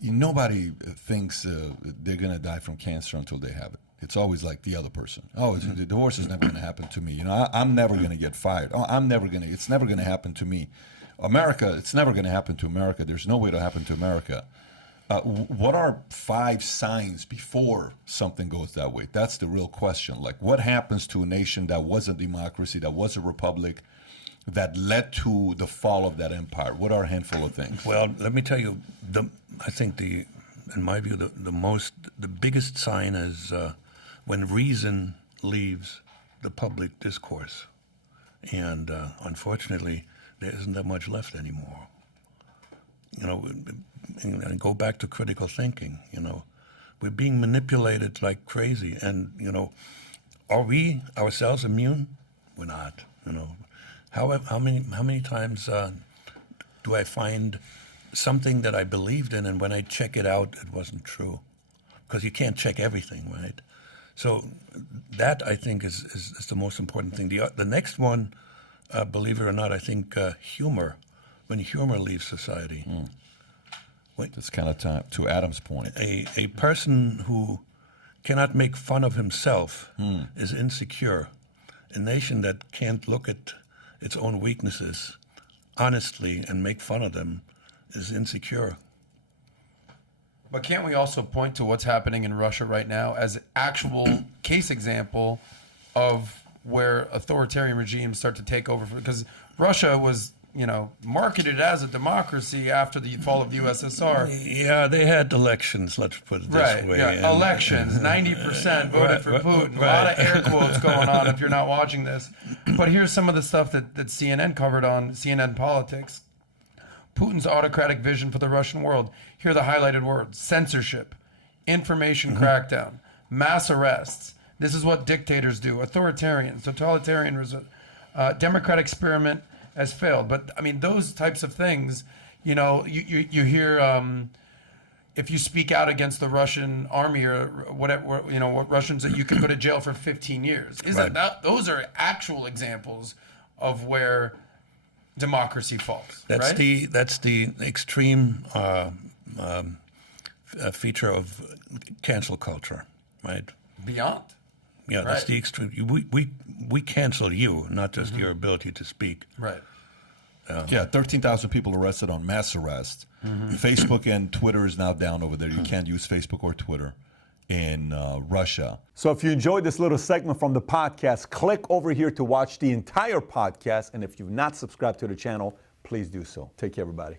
nobody thinks they're going to die from cancer until they have it. It's always like the other person. Oh, the divorce is never going to happen to me. I'm never going to get fired. Oh, it's never going to happen to me. America, it's never going to happen to America. There's no way to happen to America. What are 5 signs before something goes that way? That's the real question. Like, what happens to a nation that was a democracy, that was a republic, that led to the fall of that empire? What are a handful of things? Well, let me tell you, I think in my view, the biggest sign is when reason leaves the public discourse. And unfortunately, there isn't that much left anymore. And go back to critical thinking, We're being manipulated like crazy. And, are we ourselves immune? We're not, How many times do I find something that I believed in, and when I check it out, it wasn't true? Because you can't check everything, right? So that, I think, is the most important thing. The next one, believe it or not, I think humor, when humor leaves society. That's kind of to Adam's point. A person who cannot make fun of himself is insecure. A nation that can't look at its own weaknesses honestly and make fun of them is insecure. But can't we also point to what's happening in Russia right now as actual case example of where authoritarian regimes start to take over? Because Russia was, marketed as a democracy after the fall of the USSR. Yeah, they had elections, let's put it this way. Yeah, elections. 90% voted for Putin. A lot of air quotes going on if you're not watching this. But here's some of the stuff that CNN covered on CNN Politics. Putin's autocratic vision for the Russian world. Here are the highlighted words: censorship, information crackdown, mass arrests. This is what dictators do. Authoritarian, totalitarian, democratic experiment has failed. But I mean, those types of things, you hear if you speak out against the Russian army or whatever, what Russians, you could go to jail for 15 years. Those are actual examples of where democracy falls. That's right? That's the extreme feature of cancel culture, right? Beyond. Yeah, that's the extreme. We cancel you, not just your ability to speak. Right. 13,000 people arrested on mass arrest. Facebook and Twitter is now down over there. You can't use Facebook or Twitter in Russia. So if you enjoyed this little segment from the podcast, click over here to watch the entire podcast. And if you've not subscribed to the channel, please do so. Take care, everybody.